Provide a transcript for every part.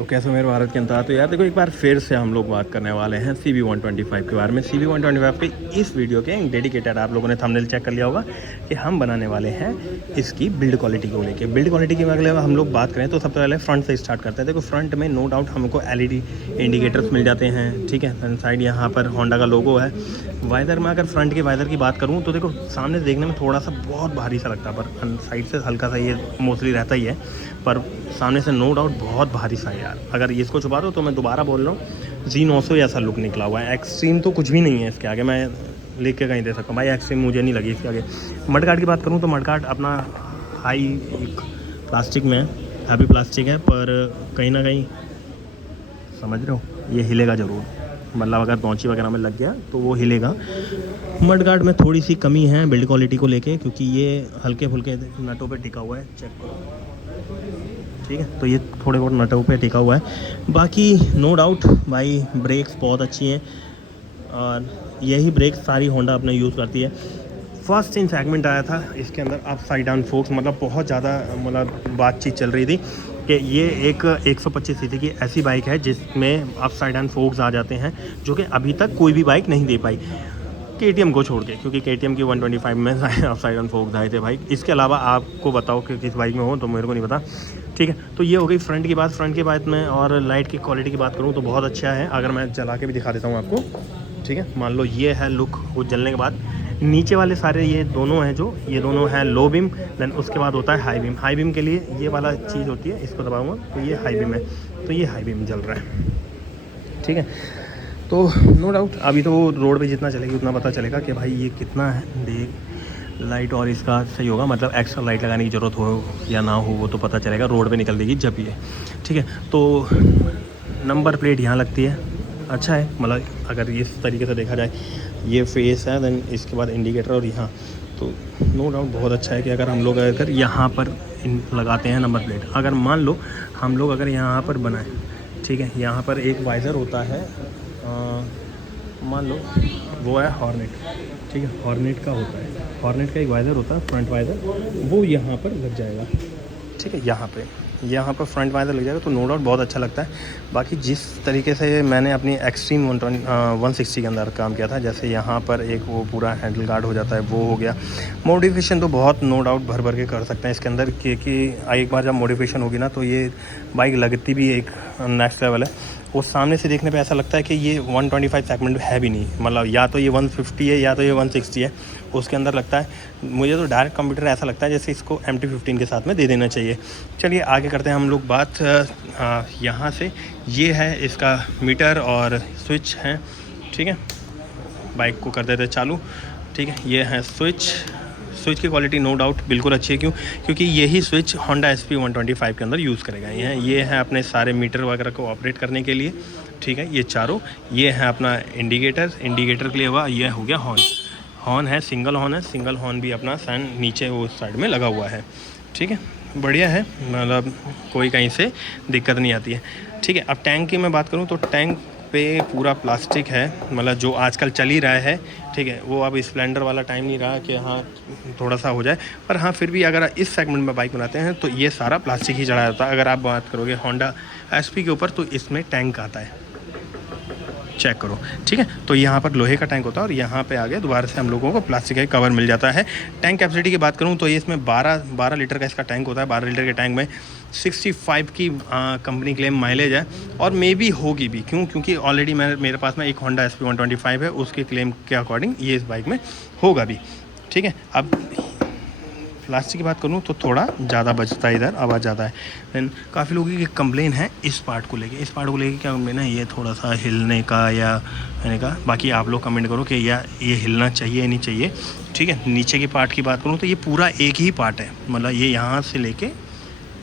तो कैसे मेरे भारत के अंतर। तो यार देखो, एक बार फिर से हम लोग बात करने वाले हैं CB125 के बारे में। CB125 के इस वीडियो के डेडिकेटेड, आप लोगों ने थंबनेल चेक कर लिया होगा कि हम बनाने वाले हैं इसकी बिल्ड क्वालिटी को लेके। बिल्ड क्वालिटी की अगर हम लोग बात करें तो सबसे पहले फ्रंट से स्टार्ट करते हैं। देखो फ्रंट में नो डाउट हमको LED इंडिकेटर्स मिल जाते हैं, ठीक है। साइड यहाँ पर होंडा का लोगो है। वाइज़र में अगर फ्रंट के वाइज़र की बात करूँ तो देखो सामने देखने में थोड़ा सा बहुत भारी सा लगता है, पर साइड से हल्का सा ये मोस्टली रहता ही है, पर सामने से नो डाउट बहुत भारी सा है यार। अगर इसको छुपा दो तो मैं दोबारा बोल रहा हूँ, Z900 ऐसा लुक निकला हुआ है। एक्सट्रीम तो कुछ भी नहीं है इसके आगे, मैं लिख के कहीं दे सकता हूँ भाई, एक्सट्रीम मुझे नहीं लगी इसके आगे। मडगार्ड की बात करूँ तो मडगार्ड अपना हाई प्लास्टिक में है, हैवी प्लास्टिक है, पर कहीं ना कहीं समझ रहे हो ये हिलेगा ज़रूर, मतलब अगर पौंची वगैरह में लग गया तो वो हिलेगा। मडगार्ड में थोड़ी सी कमी है बिल्ड क्वालिटी को लेके, क्योंकि ये हल्के फुल्के नटों पे टिका हुआ है, चेक करो, ठीक है। तो ये थोड़े बहुत नटों पे टिका हुआ है। बाकी नो डाउट भाई ब्रेक्स बहुत अच्छी हैं, और यही ब्रेक सारी होंडा अपना यूज़ करती है। फर्स्ट इन सेगमेंट आया था इसके अंदर अप साइड डाउन फोक्स, मतलब बहुत ज़्यादा मतलब बातचीत चल रही थी कि ये एक 125 सीसी की ऐसी बाइक है जिसमें अप साइड डाउन फोक्स आ जाते हैं, जो कि अभी तक कोई भी बाइक नहीं दे पाई, KTM को छोड़ के, क्योंकि KTM की 125 में अपसाइड डाउन फोक्स आए थे भाई। इसके अलावा आपको बताओ कि किस बाइक में हो तो मेरे को नहीं पता, ठीक है। तो ये हो गई फ्रंट की बात। फ्रंट की बात में और लाइट की क्वालिटी की बात करूँ तो बहुत अच्छा है। अगर मैं जला के भी दिखा देता हूँ आपको, ठीक है। मान लो ये है लुक वो जलने के बाद। नीचे वाले सारे ये दोनों हैं, जो ये दोनों हैं लो बीम, देन उसके बाद होता है हाई बीम। हाई बीम के लिए ये वाला चीज़ होती है, इसको दबाऊँगा तो ये हाई बीम है, तो ये हाई बीम जल रहा है, ठीक है। तो नो डाउट अभी तो रोड पे जितना चलेगी उतना पता चलेगा कि भाई ये कितना है देख लाइट, और इसका सही होगा, मतलब एक्स्ट्रा लाइट लगाने की ज़रूरत हो या ना हो वो तो पता चलेगा रोड पे निकल देगी जब ये, ठीक है। तो नंबर प्लेट यहाँ लगती है, अच्छा है, मतलब अगर इस तरीके से देखा जाए, ये फेस है, देन इसके बाद इंडिकेटर, और यहाँ तो नो डाउट बहुत अच्छा है कि अगर हम लोग अगर यहाँ पर लगाते हैं नंबर प्लेट, अगर मान लो हम लोग अगर यहाँ पर बनाएं, ठीक है, यहाँ पर एक वाइज़र होता है, मान लो वो है हॉर्नेट, ठीक है, हॉर्नेट का होता है, हॉर्नेट का एक वाइज़र होता है फ्रंट वाइज़र, वो यहाँ पर लग जाएगा, ठीक है। यहाँ पर फ्रंट वाइज़र लग जाएगा तो नो डाउट बहुत अच्छा लगता है। बाकी जिस तरीके से मैंने अपनी एक्सट्रीम 160 के अंदर काम किया था, जैसे यहाँ पर एक वो पूरा हैंडल गार्ड हो जाता है, वो हो गया। मॉडिफिकेशन तो बहुत नो डाउट भर भर के कर सकते हैं इसके अंदर, क्योंकि एक बार जब मॉडिफिकेशन होगी ना तो ये बाइक लगती भी एक नेक्स्ट लेवल है। वो सामने से देखने पे ऐसा लगता है कि ये 125 सेगमेंट है भी नहीं, मतलब या तो ये 150 है या तो ये 160 है, उसके अंदर लगता है। मुझे तो डायरेक्ट कंप्यूटर ऐसा लगता है जैसे इसको MT-15 के साथ में दे देना चाहिए। चलिए आगे करते हैं हम लोग बात। यहाँ से ये है इसका मीटर और स्विच है, ठीक है। बाइक को कर देते चालू, ठीक है। ये है स्विच की क्वालिटी नो डाउट बिल्कुल अच्छी है, क्योंकि यही स्विच होंडा SP125 के अंदर यूज़ करेगा। ये है अपने सारे मीटर वगैरह को ऑपरेट करने के लिए, ठीक है। ये चारों, ये है अपना इंडिकेटर के लिए हुआ, ये हो गया हॉर्न है, सिंगल हॉर्न भी अपना फैन नीचे वो साइड में लगा हुआ है, ठीक है। बढ़िया है, मतलब कोई कहीं से दिक्कत नहीं आती है, ठीक है। अब टैंक की मैं बात करूँ तो टैंक पे पूरा प्लास्टिक है, मतलब जो आजकल चल ही रहा है, ठीक है। वो अब स्प्लेंडर वाला टाइम नहीं रहा कि हाँ थोड़ा सा हो जाए, पर हाँ फिर भी अगर इस सेगमेंट में बाइक बनाते हैं तो ये सारा प्लास्टिक ही चढ़ाया जाता है। अगर आप बात करोगे होंडा SP के ऊपर तो इसमें टैंक आता है, चेक करो, ठीक है। तो यहाँ पर लोहे का टैंक होता है, और यहाँ पे आगे दोबारा से हम लोगों को प्लास्टिक का कवर मिल जाता है। टैंक कैपेसिटी की बात करूँ तो ये इसमें 12 लीटर का इसका टैंक होता है। 12 लीटर के टैंक में 65 की कंपनी क्लेम माइलेज है, और मे बी होगी भी, क्योंकि ऑलरेडी मेरे पास में एक होंडा SP125 है, उसके क्लेम के अकॉर्डिंग ये इस बाइक में होगा भी, ठीक है। अब प्लास्टिक की बात करूँ तो थोड़ा ज़्यादा बचता है, इधर आवाज़ ज़्यादा है। देन काफ़ी लोगों की कंप्लेन है इस पार्ट को लेके। क्या कंप्लेन है, ये थोड़ा सा हिलने का या हिलने का। बाकी आप लोग कमेंट करो कि ये हिलना चाहिए या नहीं चाहिए, ठीक है। नीचे की पार्ट की बात करूँ तो ये पूरा एक ही पार्ट है, मतलब ये यहाँ से लेके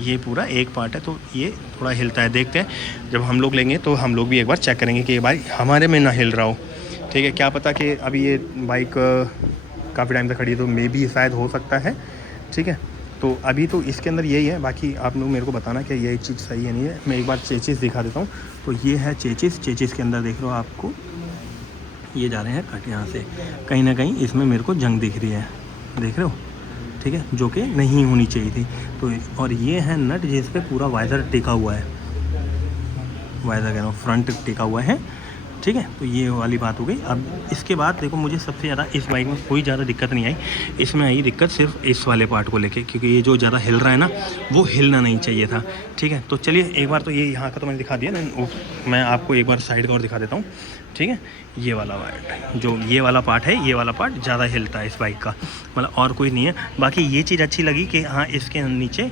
ये पूरा एक पार्ट है, तो ये थोड़ा हिलता है। देखते हैं जब हम लोग लेंगे तो हम लोग भी एक बार चेक करेंगे कि ये बाइक हमारे में ना हिल रहा हो, ठीक है। क्या पता कि अभी ये बाइक काफ़ी टाइम से खड़ी है तो मे बी शायद हो सकता है, ठीक है। तो अभी तो इसके अंदर यही है, बाकी आप लोग मेरे को बताना कि ये चीज़ सही है नहीं है। मैं एक बार चेचिस दिखा देता हूँ। तो ये है चेचिस के अंदर देख लो आपको ये जा रहे हैं कट, यहाँ से कहीं ना कहीं इसमें मेरे को जंग दिख रही है, देख रहे हो, ठीक है, जो कि नहीं होनी चाहिए थी। तो और ये है नट जिस पे पूरा वाइज़र टिका हुआ है, वाइजर कह रहा हूँ, फ्रंट टिका हुआ है, ठीक है। तो ये वाली बात हो गई। अब इसके बाद देखो मुझे सबसे ज़्यादा इस बाइक में कोई ज़्यादा दिक्कत नहीं आई। इसमें आई दिक्कत सिर्फ इस वाले पार्ट को लेके, क्योंकि ये जो ज़्यादा हिल रहा है ना, वो हिलना नहीं चाहिए था, ठीक है। तो चलिए एक बार तो ये यहाँ का तो मैंने दिखा दिया ना, मैं आपको एक बार साइड का और दिखा देता हूँ, ठीक है। ये वाला पार्ट, जो ये वाला पार्ट है, ये वाला पार्ट ज़्यादा हिलता है इस बाइक का, मतलब और कोई नहीं है। बाकी ये चीज़ अच्छी लगी कि हाँ इसके नीचे,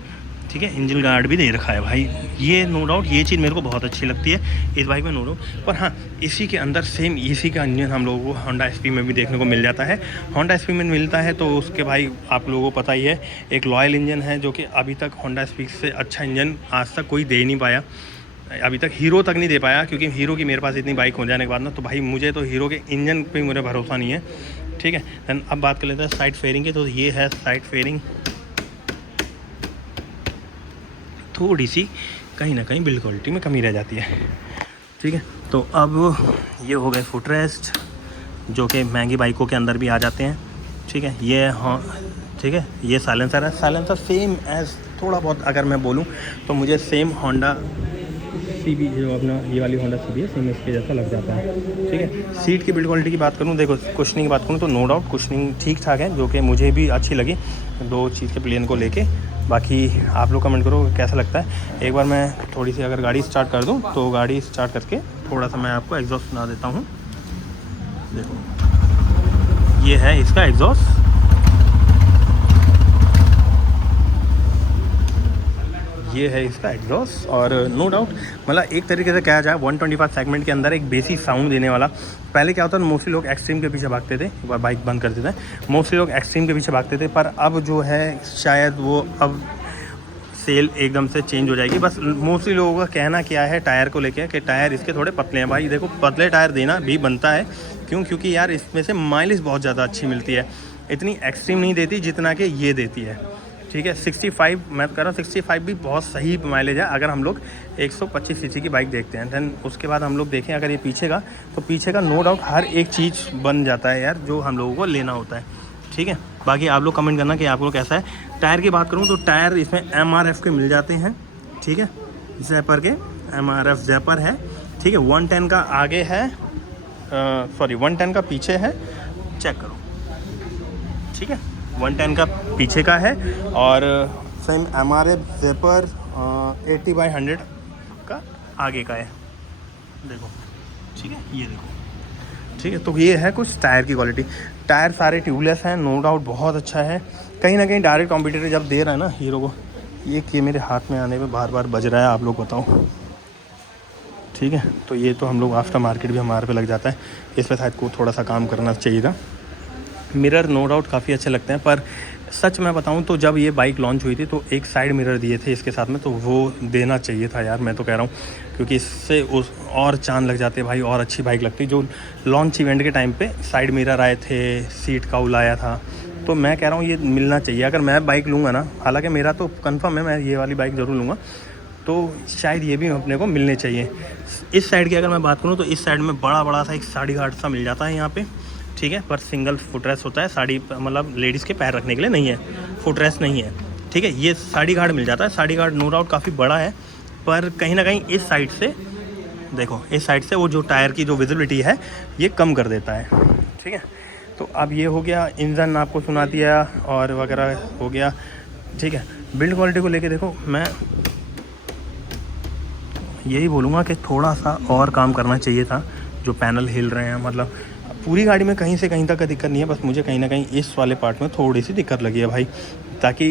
ठीक है, इंजन गार्ड भी दे रखा है भाई, ये नो डाउट ये चीज़ मेरे को बहुत अच्छी लगती है इस बाइक में, नो डाउट। पर हाँ, इसी के अंदर सेम इसी का इंजन हम लोगों को होंडा एसपी में भी देखने को मिल जाता है। होंडा एसपी में मिलता है तो उसके भाई आप लोगों को पता ही है, एक लॉयल इंजन है जो कि अभी तक होंडा एसपी से अच्छा इंजन आज तक कोई दे नहीं पाया, अभी तक हीरो तक नहीं दे पाया, क्योंकि हीरो की मेरे पास इतनी बाइक हो जाने के बाद ना, तो भाई मुझे तो हीरो के इंजन पे मुझे भरोसा नहीं है, ठीक है। दैन अब बात कर लेते हैं साइड फेयरिंग की। तो ये है साइड फेयरिंग, थोड़ी सी कहीं ना कहीं बिल्ड क्वालिटी में कमी रह जाती है, ठीक है। तो अब ये हो गए फुट रेस्ट, जो कि महंगी बाइकों के अंदर भी आ जाते हैं, ठीक है। ये हाँ, ठीक है। ये साइलेंसर है, साइलेंसर सेम एज, थोड़ा बहुत अगर मैं बोलूँ तो मुझे सेम होंडा सीबी, जो अपना ये वाली होंडा सीबी है, सेम इसके जैसा लग जाता है, ठीक है। सीट की बिल्ड क्वालिटी की बात करूँ, देखो कुशनिंग की बात करूँ तो नो डाउट कुशनिंग ठीक ठाक है, जो कि मुझे भी अच्छी लगी दो चीज़ के प्लेन को लेके। बाकी आप लोग कमेंट करो कैसा लगता है। एक बार मैं थोड़ी सी अगर गाड़ी स्टार्ट कर दूँ, तो गाड़ी स्टार्ट करके थोड़ा सा मैं आपको एग्जॉस्ट सुना देता हूँ। देखो ये है इसका एग्जॉस्ट, ये है इसका एग्जॉस्ट। और नो डाउट मतलब एक तरीके से कहा जाए 125 सेगमेंट के अंदर एक बेसिक साउंड देने वाला। पहले क्या होता था, मोस्टली लोग एक्सट्रीम के पीछे भागते थे, एक बार बाइक बंद कर देते हैं, मोस्टली लोग एक्सट्रीम के पीछे भागते थे, पर अब जो है शायद वो अब सेल एकदम से चेंज हो जाएगी। बस मोस्टली लोगों का कहना क्या है टायर को लेके, कि टायर इसके थोड़े पतले हैं। भाई देखो पतले टायर देना भी बनता है, क्यों, क्योंकि यार इसमें से माइलेज बहुत ज़्यादा अच्छी मिलती है, इतनी एक्सट्रीम नहीं देती जितना कि ये देती है, ठीक है। 65 मैं कह रहा हूँ, 65 भी बहुत सही माइलेज है अगर हम लोग 125 सीसी की बाइक देखते हैं। दैन उसके बाद हम लोग देखें अगर ये पीछे का, तो पीछे का नो डाउट हर एक चीज़ बन जाता है यार, जो हम लोगों को लेना होता है, ठीक है। बाकी आप लोग कमेंट करना कि आप लोग कैसा है। टायर की बात करूँ तो टायर इसमें MRF के मिल जाते हैं, ठीक है, जैपर के MRF जैपर है, ठीक है। 110 का आगे है, सॉरी 110 का पीछे है, चेक करो, ठीक है। 110 का पीछे का है और सेम MRF जैपर 80/100 का आगे का है, देखो, ठीक है, ये देखो, ठीक है। तो ये है कुछ टायर की क्वालिटी। टायर सारे ट्यूबलेस हैं, नो डाउट बहुत अच्छा है। कहीं ना कहीं डायरेक्ट कॉम्पिटिटर जब दे रहा है ना हीरो को, ये मेरे हाथ में आने में बार बार बज रहा है, आप लोग बताओ, ठीक है। तो ये तो हम लोग आफ्टर मार्केट भी हमारे पे लग जाता है, इस पर शायद को थोड़ा सा काम करना चाहिए था। मिरर नो डाउट काफ़ी अच्छे लगते हैं, पर सच मैं बताऊं तो जब ये बाइक लॉन्च हुई थी तो एक साइड मिरर दिए थे इसके साथ में, तो वो देना चाहिए था यार, मैं तो कह रहा हूँ, क्योंकि इससे उस और चांद लग जाते भाई, और अच्छी बाइक लगती। जो लॉन्च इवेंट के टाइम पे साइड मिरर आए थे, सीट काउल आया था, तो मैं कह रहा हूँ ये मिलना चाहिए। अगर मैं बाइक लूँगा ना, हालाँकि मेरा तो कन्फर्म है मैं ये वाली बाइक ज़रूर लूँगा, तो शायद ये भी अपने को मिलने चाहिए। इस साइड की अगर मैं बात करूँ तो इस साइड में बड़ा सा एक साड़ी घाट सा मिल जाता है यहाँ पे, ठीक है, पर सिंगल फुट रेस्ट होता है। साड़ी मतलब लेडीज़ के पैर रखने के लिए नहीं है, फुट रेस्ट नहीं है, ठीक है। ये साड़ी गार्ड मिल जाता है, साड़ी गार्ड नो डाउट काफ़ी बड़ा है, पर कहीं ना कहीं इस साइड से देखो, इस साइड से वो जो टायर की जो विजिबिलिटी है ये कम कर देता है, ठीक है। तो अब ये हो गया, इंजन आपको सुना दिया और वगैरह हो गया, ठीक है। बिल्ड क्वालिटी को लेके देखो, मैं यही बोलूँगा कि थोड़ा सा और काम करना चाहिए था। जो पैनल हिल रहे हैं, मतलब पूरी गाड़ी में कहीं से कहीं तक का दिक्कत नहीं है, बस मुझे कहीं ना कहीं इस वाले पार्ट में थोड़ी सी दिक्कत लगी है भाई। ताकि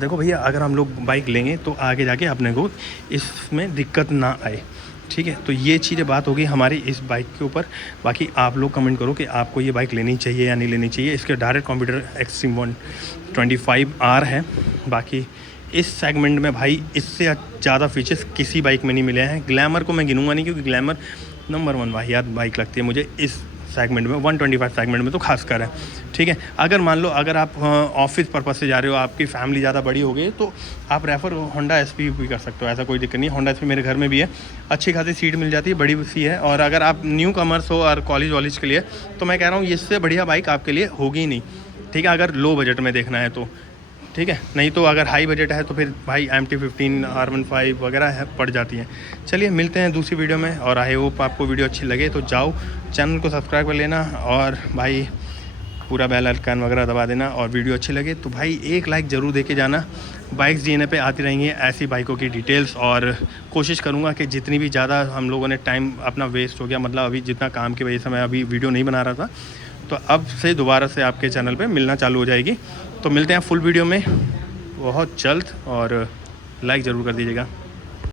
देखो भैया, अगर हम लोग बाइक लेंगे तो आगे जाके अपने को इसमें दिक्कत ना आए, ठीक है। तो ये चीज़ें बात होगी हमारी इस बाइक के ऊपर। बाकी आप लोग कमेंट करो कि आपको ये बाइक लेनी चाहिए या नहीं लेनी चाहिए। इसके डायरेक्ट कॉम्पिटिटर एक्सट्रीम 125R है। बाकी इस सेगमेंट में भाई इससे ज़्यादा फीचर्स किसी बाइक में नहीं मिले हैं। ग्लैमर को मैं गिनूंगा नहीं, क्योंकि ग्लैमर नंबर 1 वाहियात बाइक लगती है मुझे इस सेगमेंट में, 125 सेगमेंट में तो खासकर है, ठीक है। अगर मान लो अगर आप ऑफिस पर्पस से जा रहे हो, आपकी फैमिली ज़्यादा बड़ी हो गई, तो आप रेफ़र होंडा एसपी भी कर सकते हो, ऐसा कोई दिक्कत नहीं है। होंडा एसपी मेरे घर में भी है, अच्छी खासी सीट मिल जाती है, बड़ी सी है। और अगर आप न्यू कमर्स हो और कॉलेज वॉलेज के लिए, तो मैं कह रहा हूँ इससे बढ़िया बाइक आपके लिए होगी नहीं, ठीक है, अगर लो बजट में देखना है तो। ठीक है। नहीं तो अगर हाई बजट है तो फिर भाई MT-15 R15 वगैरह है पड़ जाती हैं। चलिए मिलते हैं दूसरी वीडियो में, और आई होप आपको वीडियो अच्छी लगे तो जाओ चैनल को सब्सक्राइब कर लेना, और भाई पूरा बेल आइकन वगैरह दबा देना, और वीडियो अच्छी लगे तो भाई एक लाइक ज़रूर दे के जाना। बाइक्स जीने पे आती रहेंगी ऐसी बाइकों की डिटेल्स, और कोशिश करूँगा कि जितनी भी ज़्यादा हम लोगों ने टाइम अपना वेस्ट हो गया, मतलब अभी जितना काम की वजह से मैं अभी वीडियो नहीं बना रहा था, तो अब से दोबारा से आपके चैनल पे मिलना चालू हो जाएगी। तो मिलते हैं फुल वीडियो में बहुत जल्द, और लाइक ज़रूर कर दीजिएगा।